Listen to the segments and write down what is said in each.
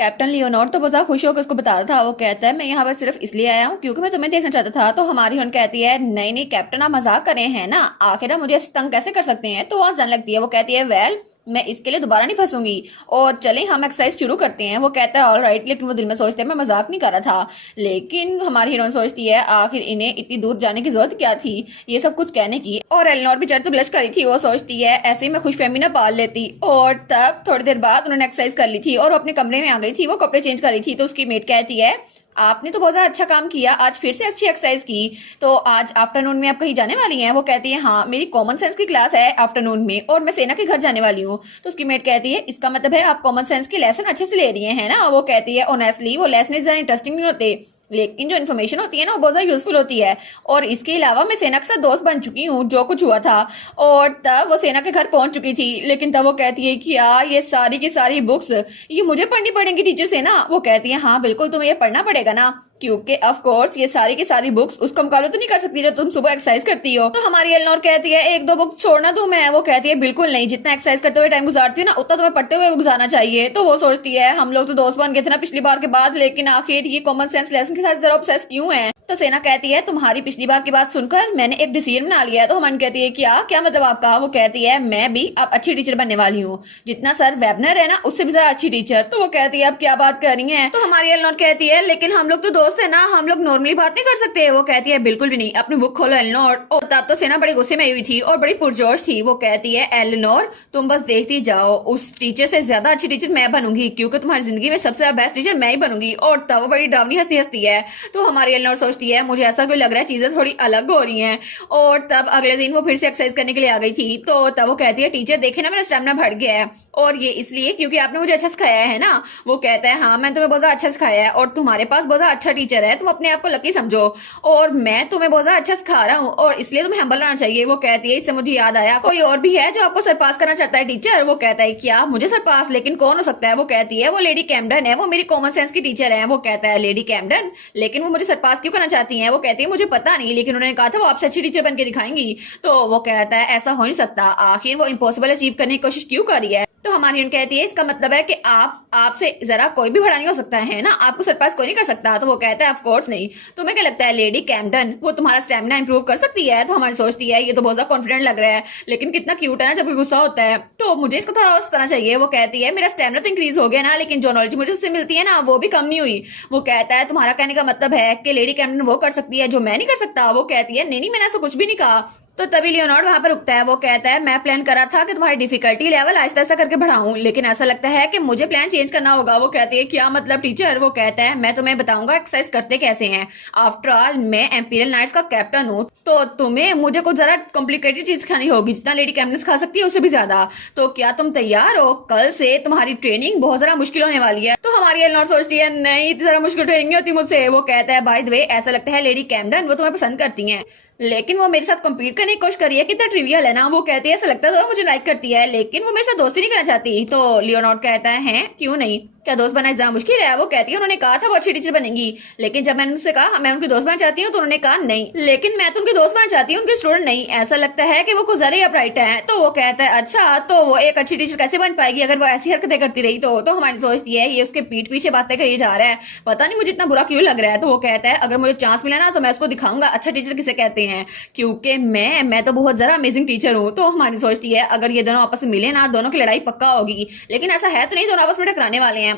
Captain Leonard तो बहुत खुश होकर उसको बता रहा था। वो कहता है मैं यहाँ पर सिर्फ इसलिए आया हूँ क्योंकि मैं तुम्हें देखना चाहता था। तो हमारी हन कहती है नहीं नहीं कैप्टन आप मजाक कर रहे हैं ना, आखिर आप मुझे ऐसे तंग कैसे कर सकते हैं। तो वहां जाने लगती है। वो कहती है वेल मैं इसके लिए दोबारा नहीं फंसूंगी और चलें हम एक्सरसाइज शुरू करते हैं। वो कहता है ऑल राइट, लेकिन वो दिल में सोचते हैं मैं मजाक नहीं कर रहा था। लेकिन हमारी हीरोइन सोचती है आखिर इन्हें इतनी दूर जाने की जरूरत क्या थी ये सब कुछ कहने की। और एलिनोर भी चढ़ तो ब्लश करी थी। वो सोचती है ऐसे ही मैं खुशफहमी ना पाल लेती। और तब थोड़ी देर बाद उन्होंने एक्सरसाइज कर ली थी और वो अपने कमरे में आ गई थी। वो कपड़े चेंज कर रही थी तो उसकी मेट कहती है आपने तो बहुत ज्यादा अच्छा काम किया, आज फिर से अच्छी एक्सरसाइज की। तो आज आफ्टरनून में आप कहीं जाने वाली हैं। वो कहती है हाँ मेरी कॉमन सेंस की क्लास है आफ्टरनून में और मैं सेना के घर जाने वाली हूँ। तो उसकी मेट कहती है इसका मतलब है आप कॉमन सेंस की लेसन अच्छे से ले रही हैं है ना। वो कहती है ऑनेस्टली वो लेसन ज्यादा इंटरेस्टिंग नहीं होते, लेकिन जो इन्फॉर्मेशन होती है ना वो बहुत ज्यादा यूजफुल होती है। और इसके अलावा मैं सेना के साथ दोस्त बन चुकी हूँ जो कुछ हुआ था। और तब वो सेना के घर पहुंच चुकी थी। लेकिन तब वो कहती है कि यार ये सारी की सारी बुक्स ये मुझे पढ़नी पड़ेंगी टीचर से ना। वो कहती है हाँ बिल्कुल तुम्हें ये पढ़ना पड़ेगा ना, क्योंकि ऑफ कोर्स ये सारी की सारी बुक्स उसका मुकाबला तो नहीं कर सकती जो तुम सुबह एक्सरसाइज करती हो। तो हमारी एलनोर कहती है एक दो बुक छोड़ना दूं मैं। वो कहती है बिल्कुल नहीं, जितना एक्सरसाइज करते हुए टाइम गुजारती हो ना उतना तुम्हें पढ़ते हुए गुजारना चाहिए। तो वो सोचती है हम लोग तो दोस्त बन गए थे ना पिछली बार के बाद, लेकिन आखिर ये कॉमन सेंस लेसन के साथ जरा ऑब्सेस क्यों है। तो सेना कहती है तुम्हारी पिछली बार की बात सुनकर मैंने एक डिसीजन बना लिया है। तो हमन कहती है क्या क्या मतलब आपका। वो कहती है मैं भी अब अच्छी टीचर बनने वाली हूँ, जितना सर वेबनर है ना उससे भी ज्यादा अच्छी टीचर। तो वो कहती है अब क्या बात कर रही है। तो हमारी एलनोर कहती है लेकिन हम लोग तो दोस्त है ना, हम लोग नॉर्मली बात नहीं कर सकते। वो कहती है बिल्कुल भी नहीं, अपनी बुक खोलो एलनोर। और तब तो सेना बड़ी गुस्से में हुई थी और बड़ी पुरजोश थी। वो कहती है एलनोर तुम बस देखती जाओ, उस टीचर से ज्यादा अच्छी टीचर मैं बनूंगी क्योंकि तुम्हारी जिंदगी में सबसे बेस्ट टीचर मैं ही बनूंगी। और तब वो बड़ी डावनी हंसी हंसती है। तो हमारी एलनोर सोचती है मुझे ऐसा लग रहा है चीजें थोड़ी अलग हो रही हैं। और तब अगले दिन वो फिर से एक्सरसाइज करने के लिए आ गई थी। तो तब वो कहती है टीचर देखे ना मेरा स्टेमिना बढ़ गया है और ये इसलिए क्योंकि आपने मुझे अच्छा सिखाया है ना। वो कहता है हाँ मैं तुम्हें बहुत ज्यादा अच्छा सिखाया है और तुम्हारे पास बहुत ज्यादा अच्छा टीचर है, तुम अपने आप को लकी समझो और मैं तुम्हें बहुत ज्यादा अच्छा सिखा रहा हूँ और इसलिए तुम्हें हम्बल रहना चाहिए। वो कहती है इससे मुझे याद आया कोई और भी है जो आपको सरपास करना चाहता है टीचर। वो कहता है क्या मुझे सरपास, लेकिन कौन हो सकता है। वो कहती है वो लेडी कैमडन है, वो मेरी कॉमन सेंस की टीचर है। वो कहता है लेडी कैमडन, लेकिन वो मुझे सरपास क्यों करना चाहती है। वो कहती है मुझे पता नहीं, लेकिन उन्होंने कहा था वो आपसे अच्छी टीचर बन के दिखाएंगी। तो वो कहता है ऐसा हो नहीं सकता, आखिर वो इम्पॉसिबल अचीव करने की कोशिश क्यों कर रही है। तो हमारी कहती है इसका मतलब है कि आपसे जरा कोई भी बड़ा नहीं हो सकता है ना, आपको सरपास कोई नहीं कर सकता। तो वो कहता है ऑफ कोर्स नहीं, तुम्हें क्या लगता है लेडी कैमडन वो तुम्हारा स्टेमिना इंप्रूव कर सकती है। तो हमारी सोचती है ये तो बहुत ज्यादा कॉन्फिडेंट लग रहा है, लेकिन कितना क्यूट है ना जब कोई गुस्सा होता है। तो मुझे इसको थोड़ा और सताना चाहिए। वो कहती है मेरा स्टेमिना तो इंक्रीज हो गया ना, लेकिन जो नॉलेज मुझे उससे मिलती है ना वो भी कम नहीं हुई। वो कहता है तुम्हारा कहने का मतलब है कि लेडी कैमडन वो कर सकती है जो मैं नहीं कर सकता। वो कहती है नहीं नहीं मैंने ऐसा कुछ भी नहीं कहा। तो तभी लियोनार्ड वहां पर रुकता है। वो कहता है मैं प्लान करा था कि तुम्हारी डिफिकल्टी लेवल आहिस्ता आहिस्ता करके बढ़ाऊं, लेकिन ऐसा लगता है कि मुझे प्लान चेंज करना होगा। वो कहती है क्या मतलब टीचर। वो कहता है मैं तुम्हें बताऊंगा एक्सरसाइज करते कैसे हैं, आफ्टर ऑल मैं एम्पीरियल नाइट्स का कैप्टन हूँ, तो तुम्हें मुझे कुछ जरा कॉम्प्लिकेटेड चीज सिखानी होगी जितना लेडी कैमडन सिखा सकती है उससे भी ज्यादा। तो क्या तुम तैयार हो, कल से तुम्हारी ट्रेनिंग बहुत ज्यादा मुश्किल होने वाली है। तो हमारी एलनोर सोचती है नहीं इतनी ज्यादा मुश्किल ट्रेनिंग नहीं होती मुझसे। वो कहता है बाय द वे ऐसा लगता है लेडी कैमडन वो तुम्हें पसंद करती है, लेकिन वो मेरे साथ कम्पीट करने की कोशिश करी है, कितना ट्रिवियल है ना। वो कहती है ऐसा लगता है तो मुझे लाइक करती है लेकिन वो मेरे साथ दोस्ती नहीं करना चाहती। तो लियोनार्ड कहता है क्यों नहीं, क्या दोस्त बनना ज्यादा मुश्किल है। वो कहती है उन्होंने कहा था वो अच्छी टीचर बनेंगी, लेकिन जब मैंने उनसे कहा मैं उनकी दोस्त बनना चाहती हूँ तो उन्होंने कहा नहीं, लेकिन मैं तो उनकी दोस्त बनना चाहती हूँ उनकी स्टूडेंट नहीं। ऐसा लगता है कि वो कुछ ज्यादा अपराइट है। तो वो कहता है अच्छा तो वो एक अच्छी टीचर कैसे बन पाएगी अगर वो ऐसी हरकतें करती रही। तो हमारी सोचती है ये उसके पीठ पीछे बातें करी जा रहा है, पता नहीं मुझे इतना बुरा क्यों लग रहा है। तो वो कहता है अगर मुझे चांस मिला ना तो मैं उसको दिखाऊंगा अच्छा टीचर किसे कहते हैं, क्योंकि मैं तो बहुत ज्यादा अमेजिंग टीचर हूँ। तो हमारी सोचती है अगर ये दोनों आपस में मिले ना दोनों की लड़ाई पक्का होगी, लेकिन ऐसा है तो नहीं, दोनों आपस में टकराने वाले हैं।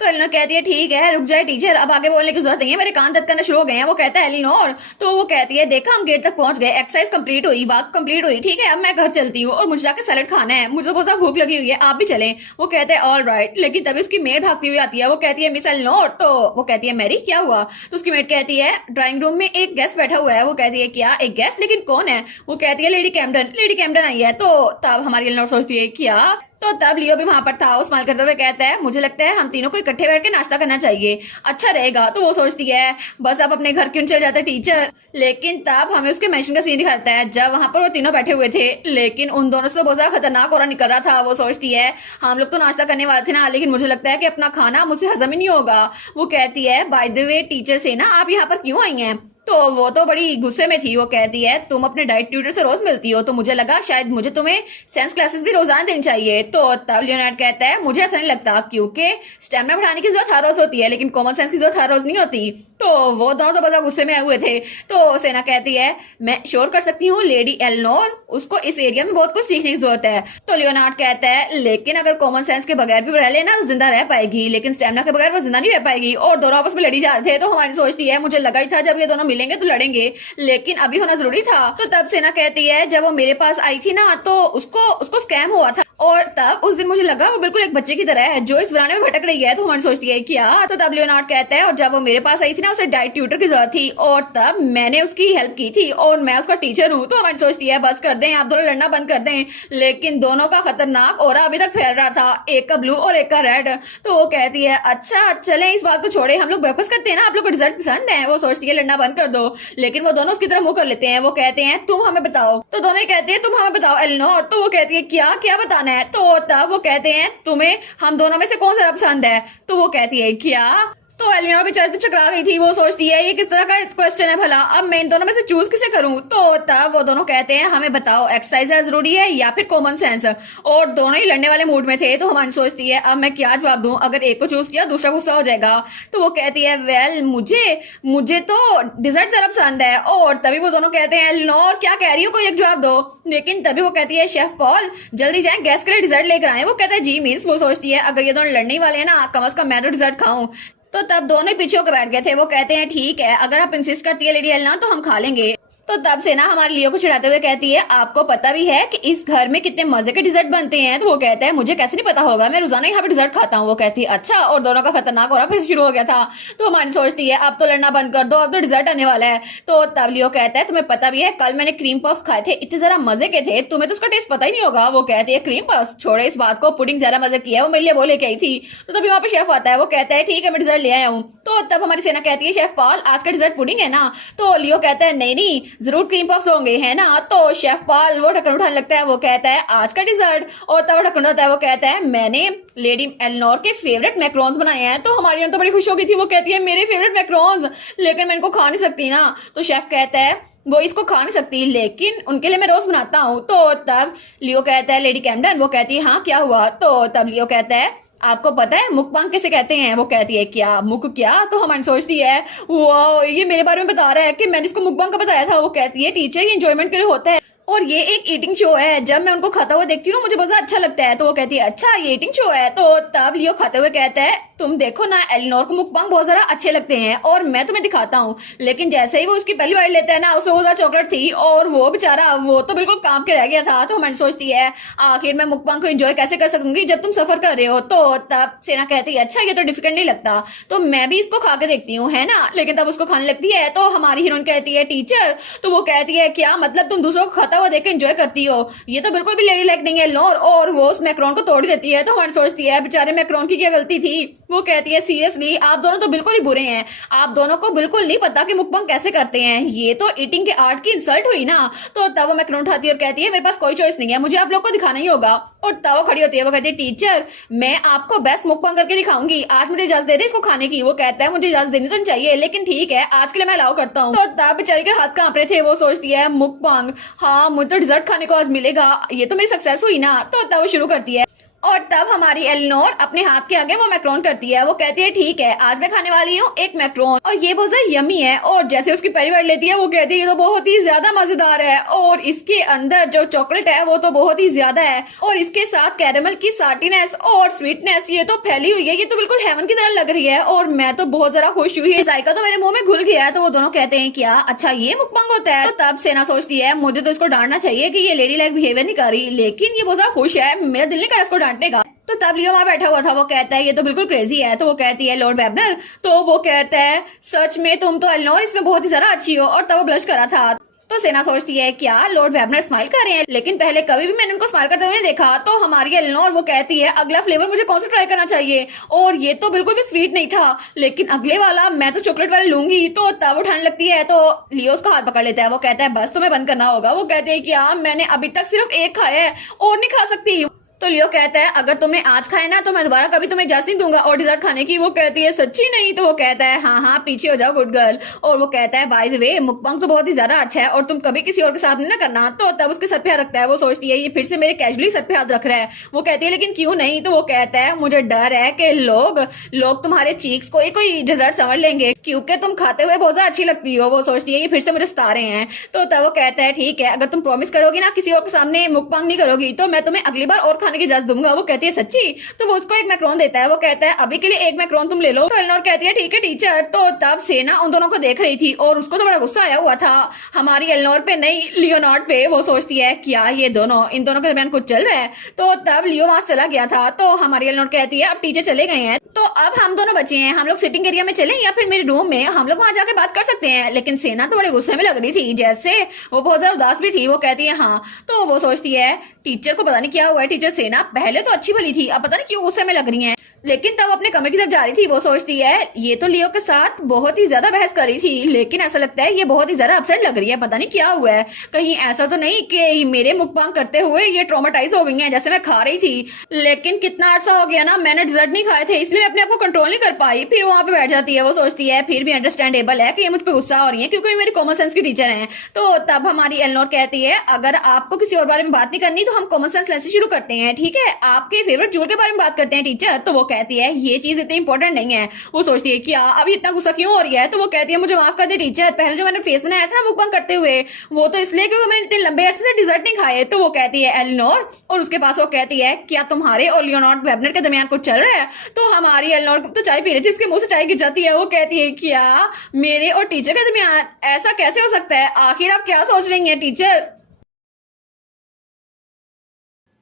तो एलिनोर कहती है ठीक है रुक जाए टीचर, अब आगे बोलने की जरूरत नहीं है, मेरे कान दर्द करना शुरू हो गए हैं। वो कहता है एलिनोर, तो वो कहती है देखा हम गेट तक पहुंच गए, एक्सरसाइज कंप्लीट हुई, वॉक कंप्लीट हुई, ठीक है अब मैं घर चलती हूँ और मुझे जाकर सैलेड खाना है, मुझे तो बहुत ज्यादा भूख लगी हुई है, आप भी चलें। वो कहते हैं ऑल राइट, लेकिन तभी उसकी मेड भागती हुई आती है। वो कहती है मिस एलिनोर। तो वो कहती है मैरी क्या हुआ। तो उसकी मेड कहती है ड्राइंग रूम में एक गेस्ट बैठा हुआ है। वो कहती है क्या एक गेस्ट, लेकिन कौन है। वो कहती है लेडी कैमडन, लेडी कैमडन आई है। तो तब हमारी एलिनोर सोचती है क्या। तो तब लियो भी वहां पर था, स्माइल करते हुए कहता है मुझे लगता है हम तीनों को इकट्ठे बैठ के नाश्ता करना चाहिए, अच्छा रहेगा। तो वो सोचती है बस आप अपने घर क्यों चले जाते टीचर। लेकिन तब हमें उसके मैंशन का सीन दिखाता है जब वहां पर वो तीनों बैठे हुए थे, लेकिन उन दोनों से तो बहुत ज्यादा खतरनाक और निकल रहा था। वो सोचती है हम लोग तो नाश्ता करने वाले थे ना, लेकिन मुझे लगता है कि अपना खाना मुझसे हजम ही नहीं होगा। वो कहती है बाय द वे टीचर से ना आप यहाँ पर क्यों आई हैं। तो वो तो बड़ी गुस्से में थी। वो कहती है तुम अपने डाइट ट्यूटर से रोज मिलती हो, तो मुझे लगा शायद मुझे तुम्हें साइंस क्लासेस भी रोजाना देनी चाहिए। तो तब लियोनार्ड कहता है मुझे ऐसा नहीं लगता, क्योंकि स्टेमिना बढ़ाने की जरूरत हर रोज होती है लेकिन कॉमन सेंस की जरूरत हर रोज नहीं होती। तो वो दोनों तो बड़ा गुस्से में आए हुए थे। तो सेना कहती है मैं श्योर कर सकती हूँ लेडी एलनोर, उसको इस एरिया में बहुत कुछ सीखने की जरूरत है। तो लियोनार्ड कहता है लेकिन अगर कॉमन सेंस के बगैर भी रह लेना तो जिंदा रह पाएगी, लेकिन स्टेमिना के बगैर वो जिंदा नहीं रह पाएगी। और दोनों आपस में लड़ी जा रहे थे। तो हमारी सोचती है मुझे लगा ही था जब ये दोनों मिलेंगे तो लड़ेंगे, लेकिन अभी होना जरूरी था। तो तब सेना कहती है जब वो मेरे पास आई थी ना तो उसको स्कैम हुआ था, और तब उस दिन मुझे लगा वो बिल्कुल एक बच्चे की तरह है जो इस वीराने में भटक रही है। तो हमारी सोचती है क्या। तो तब लियोनार्ड कहता है और जब वो मेरे पास आई थी ना उसे डाइट ट्यूटर की जरूरत थी और तब मैंने उसकी हेल्प की थी और मैं उसका टीचर हूँ। तो हमारी सोचती है बस कर दें, आप दोनों लड़ना बंद कर दें। लेकिन दोनों का खतरनाक और अभी तक फैल रहा था, एक का ब्लू और एक का रेड। तो वो कहती है अच्छा चलें इस बात को छोड़े, हम लोग ब्रेकफास्ट करते हैं ना, आप लोग को डिजर्ट पसंद है। वो सोचती है लड़ना बंद कर दो, लेकिन वो दोनों उसकी तरफ मुंह कर लेते हैं। वो कहते हैं तुम हमें बताओ। तो दोनों ही कहते हैं तुम हमें बताओ एलिनोर। तो वो कहती है क्या क्या बताना है। तो तब वो कहते हैं तुम्हें हम दोनों में से कौन सा पसंद है। तो वो कहती है क्या। तो एलिनोर बेचारी तो चकरा गई थी। वो सोचती है ये किस तरह का क्वेश्चन है भला, अब मैं इन दोनों में से चूज किसे करूं। तो तब वो दोनों कहते हैं हमें बताओ एक्सरसाइज जरूरी है या फिर कॉमन सेंस। और दोनों ही लड़ने वाले मूड में थे। तो हमारी सोचती है अब मैं क्या जवाब दूं, अगर एक को चूज किया दूसरा गुस्सा हो जाएगा। तो वो कहती है वेल मुझे तो डिजर्ट जरा पसंद है। और तभी वो दोनों कहते हैं एलिनोर क्या कह रही हो, कोई एक जवाब दो। लेकिन तभी वो कहती है शेफ पॉल जल्दी जाए गैस के लिए डिजर्ट लेकर आए। वो कहता है जी मिस। वो सोचती है अगर ये दोनों लड़ने वाले हैं ना कम से कम मैं तो डिजर्ट खाऊं। तो तब दोनों ही पीछे होकर बैठ गए थे। वो कहते हैं ठीक है अगर आप इंसिस्ट करती है लेडी एलिनोर तो हम खा लेंगे। तो तब से ना हमारे लियो को चिढ़ाते हुए कहती है आपको पता भी है कि इस घर में कितने मजे के डिजर्ट बनते हैं। तो वो कहता है मुझे कैसे नहीं पता होगा, मैं रोजाना यहाँ पे डिजर्ट खाता हूँ। वो कहती है अच्छा। और दोनों का खतरनाक हो रहा फिर शुरू हो गया था। तो हमारी सोचती है अब तो लड़ना बंद कर दो, अब तो डिजर्ट आने वाला है। तो तब लियो कहता है तुम्हें पता भी है कल मैंने क्रीम पफ्स खाए थे, इतने जरा मजे के थे, तुम्हें तो उसका टेस्ट पता ही नहीं होगा। वो कहती है क्रीम पफ्स छोड़े इस बात को, पुडिंग ज्यादा मजे की है, वो मेरे लिए वो लेके आई थी। तो तभी वहाँ पे शेफ आता है। वो कहता है ठीक है मैं डिजर्ट ले आया हूँ। तो तब हमारी सेना कहती है शेफ पॉल आज का डिजर्ट पुडिंग है ना। तो लियो कहता है नहीं जरूर क्रीम पफ्स होंगे है ना। तो शेफ पॉल वो ढक्कन उठाने लगता है। वो कहता है आज का डिजर्ट। और तब वो ढक्कन उठाता है। वो कहता है मैंने लेडी एलिनोर के फेवरेट मैक्रोन्स बनाए हैं। तो हमारी तो बड़ी खुश हो गई थी। वो कहती है मेरे फेवरेट मैक्रोन्स, लेकिन मैं इनको खा नहीं सकती ना। तो शेफ कहता है वो इसको खा नहीं सकती लेकिन उनके लिए मैं रोज बनाता हूँ। तो तब लियो कहता है लेडी कैमडन। वो कहती है हाँ क्या हुआ। तो तब लियो कहता है आपको पता है मुकबांग किसे कहते हैं। वो कहती है क्या मुक क्या। तो हमारी सोचती है वो ये मेरे बारे में बता रहा है कि मैंने इसको मुकबांग का बताया था। वो कहती है टीचर ये एंजॉयमेंट के लिए होता है और ये एक ईटिंग शो है, जब मैं उनको खाता हुआ देखती हूँ मुझे बहुत अच्छा लगता है। तो वो कहती है अच्छा ये ईटिंग शो है। तो तब लियो खाते हुए कहता है तुम देखो ना एलिनोर को मुकबांग बहुत ज्यादा अच्छे लगते हैं और मैं तुम्हें दिखाता हूँ। लेकिन जैसे ही वो उसकी पहली बार लेता है ना उसमें बहुत ज्यादा चॉकलेट थी और वो बेचारा वो तो बिल्कुल काम के रह गया था। तो हमारी सोचती है आखिर मैं मुकबांग को एंजॉय कैसे कर सकूंगी जब तुम सफर कर रहे हो। तो तब सेना कहती है अच्छा ये तो डिफिकल्ट नहीं लगता, तो मैं भी इसको खा के देखती हूँ है ना। लेकिन तब उसको खाने लगती है। तो हमारी हीरोइन कहती है टीचर। तो वो कहती है क्या मतलब तुम दूसरों को खाता हुआ देख के एंजॉय करती हो, ये तो बिल्कुल भी लेडी लाइक नहीं है एलिनोर। और वो उस मैक्रोन को तोड़ देती है। तो हमारी सोचती है बेचारे मैक्रोन की क्या गलती थी। वो कहती है सीरियसली आप दोनों तो बिल्कुल ही बुरे हैं, आप दोनों को बिल्कुल नहीं पता कि मुकबंग कैसे करते हैं, ये तो ईटिंग के आर्ट की इंसल्ट हुई ना। तो तब वो मैक्रोन उठाती है और कहती है मेरे पास कोई चॉइस नहीं है, मुझे आप लोग को दिखाना ही होगा। और तब वो खड़ी होती है। वो कहती है टीचर मैं आपको बेस्ट मुकबंग करके दिखाऊंगी, आज मुझे इजाजत दे दे इसको खाने की। वो कहता है मुझे इजाजत देनी तो नहीं चाहिए लेकिन ठीक है आज के लिए मैं अलाउ करता हूँ। तो तब बेचारी के हाथ कांप रहे थे। वो सोचती है मुकबंग हाँ मुझे तो डिजर्ट खाने को आज मिलेगा, ये तो मेरी सक्सेस हुई ना। तो तब वो शुरू करती है और तब हमारी एलिनोर अपने हाथ के आगे वो मैक्रोन करती है। वो कहती है ठीक है आज मैं खाने वाली हूँ एक मैक्रोन और ये बहुत ज्यादा यमी है। और जैसे उसकी पहली बार लेती है वो कहती है ये तो बहुत ही ज्यादा मजेदार है और इसके अंदर जो चॉकलेट है वो तो बहुत ही ज्यादा है और इसके साथ कैरेमल की साटीनेस और स्वीटनेस ये तो फैली हुई है, ये तो बिल्कुल हेवन की तरह लग रही है और मैं तो बहुत ज्यादा खुश हुई है, जायका तो मेरे मुंह में घुल गया है। तो वो दोनों कहते हैं क्या अच्छा ये मुकबंग होता है। तो तब सेना सोचती है मुझे तो इसको डांटना चाहिए कि ये लेडी लाइक बिहेवियर नहीं कर रही, लेकिन ये बहुत ज्यादा खुश है, मेरा दिल नहीं कर इसको डांटने का। तो तब लियो वहां बैठा हुआ था। वो कहता है ये तो बिल्कुल क्रेजी है। तो वो कहती है लॉर्ड वेबनर। तो वो कहता है सच में तुम तो एलिनोर इसमें बहुत ही ज्यादा अच्छी हो। और तब वो ब्लश करा था। तो सेना सोचती है क्या लॉर्ड वेबनर स्माइल कर रहे हैं, लेकिन पहले कभी भी मैंने उनको स्माइल करते हुए नहीं देखा। तो हमारी एलिनोर वो कहती है अगला फ्लेवर मुझे कौन सा ट्राई करना चाहिए, और ये तो बिल्कुल भी स्वीट नहीं था लेकिन अगले वाला मैं तो चॉकलेट वाला लूंगी। तो तब उठाने लगती है तो लियो उसका हाथ पकड़ लेता है। वो कहता है बस तुम्हें बंद करना होगा। वो कहते हैं कि हाँ मैंने अभी तक सिर्फ एक खाया है और नहीं खा सकती। तो लियो कहता है अगर तुमने आज खाया ना तो मैं दोबारा कभी तुम्हें इजाजत नहीं दूंगा और डिजर्ट खाने की। वो कहती है सच्ची नहीं? तो वो कहता है हाँ हाँ पीछे हो जाओ गुड गर्ल। और वो कहता है बाय द वे मुकबंग तो बहुत ही ज्यादा अच्छा है और तुम कभी किसी और के साथ नहीं ना करना। तो तब उसके सर पे हाथ रखता है। वो सोचती है ये फिर से मेरे कैजुअली सर पे हाथ रख रहा है। वो कहती है लेकिन क्यों नहीं? तो वो कहता है मुझे डर है कि लोग लोग तुम्हारे चीक्स को कोई डिजर्ट समझ लेंगे क्योंकि तुम खाते हुए बहुत ज्यादा अच्छी लगती हो। वो सोचती है ये फिर से मुझे सता रहे हैं। तो तब वो कहता है ठीक है अगर तुम प्रॉमिस करोगी ना किसी और के सामने मुकबंग नहीं करोगी तो मैं तुम्हें अगली बार और खाने की इजाजत दूंगा। वो कहती है सच्ची? तो वो उसको एक मैक्रोन देता है। वो कहता है अभी के लिए एक मैक्रोन तुम ले लो। तो एलेनोर कहती है ठीक है टीचर। तो तब सेना उन दोनों को देख रही थी और उसको तो बड़ा गुस्सा आया हुआ था हमारी एलेनोर पे नहीं लियोनार्ड पे। वो सोचती है क्या ये दोनों इन दोनों के दरमियान कुछ चल रहा है। तो तब लियो वहां चला गया था। तो हमारी एलेनोर कहती है अब टीचर चले गए हैं तो अब हम दोनों बचे हैं, हम लोग सिटिंग एरिया में चलें या फिर मेरे रूम में हम लोग वहां जाके बात कर सकते हैं। लेकिन सेना तो बड़े गुस्से में लग रही थी जैसे वो बहुत ज्यादा उदास भी थी। वो कहती है हाँ। तो वो सोचती है टीचर को पता नहीं क्या हुआ है। टीचर सेना पहले तो अच्छी भली थी अब पता नहीं क्यों गुस्से में लग रही है। लेकिन तब अपने कमरे की तरफ जा रही थी। वो सोचती है ये तो लियो के साथ बहुत ही ज्यादा बहस कर रही थी लेकिन ऐसा लगता है ये बहुत ही ज्यादा अपसेट लग रही है, पता नहीं क्या हुआ है। कहीं ऐसा तो नहीं कि मेरे मुकबांग करते हुए ये ट्रॉमेटाइज हो गई हैं जैसे मैं खा रही थी। लेकिन कितना अर्सा हो गया ना मैंने डिजर्ट नहीं खाए थे इसलिए मैं अपने आप को कंट्रोल नहीं कर पाई। फिर वहां पे बैठ जाती है। वो सोचती है फिर भी अंडरस्टैंडेबल है कि ये मुझ पर गुस्सा हो रही है क्योंकि मेरे कॉमन सेंस की टीचर हैं। तो तब हमारी एलेनोर कहती है अगर आपको किसी और बारे में बात नहीं करनी तो हम कॉमन सेंस लेसन शुरू करते हैं, ठीक है? आपके फेवरेट जूल के बारे में बात करते हैं टीचर। तो वो कहती है ये चीज इतनी इंपॉर्टेंट नहीं है। वो सोचती है क्या अभी इतना गुस्सा क्यों हो रही है। तो वो कहती है मुझे माफ कर दे टीचर, पहले जो मैंने फेस बनाया था ना मुकबंग करते हुए वो तो इसलिए क्योंकि मैंने इतने लंबे अरसे से डिजर्ट नहीं खाए। तो वो कहती है एलेनोर और उसके पास वो कहती है क्या तुम्हारे और लियोनार्ड वेबनर के दरमियान कुछ चल रहा है। तो हमारी एलेनोर तो चाय पी रही थी उसके मुंह से चाय गिर जाती है। वो कहती है क्या मेरे और टीचर के दरमियान ऐसा कैसे हो सकता है, आखिर आप क्या सोच रही हैं टीचर।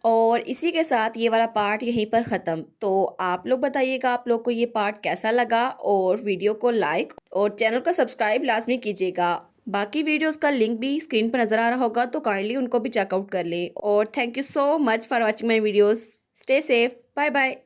और इसी के साथ ये वाला पार्ट यहीं पर ख़त्म। तो आप लोग बताइएगा आप लोग को ये पार्ट कैसा लगा और वीडियो को लाइक और चैनल को सब्सक्राइब लाजमी कीजिएगा। बाकी वीडियोस का लिंक भी स्क्रीन पर नज़र आ रहा होगा तो काइंडली उनको भी चेकआउट कर ले। और thank you so much for watching my videos. Stay safe, bye bye.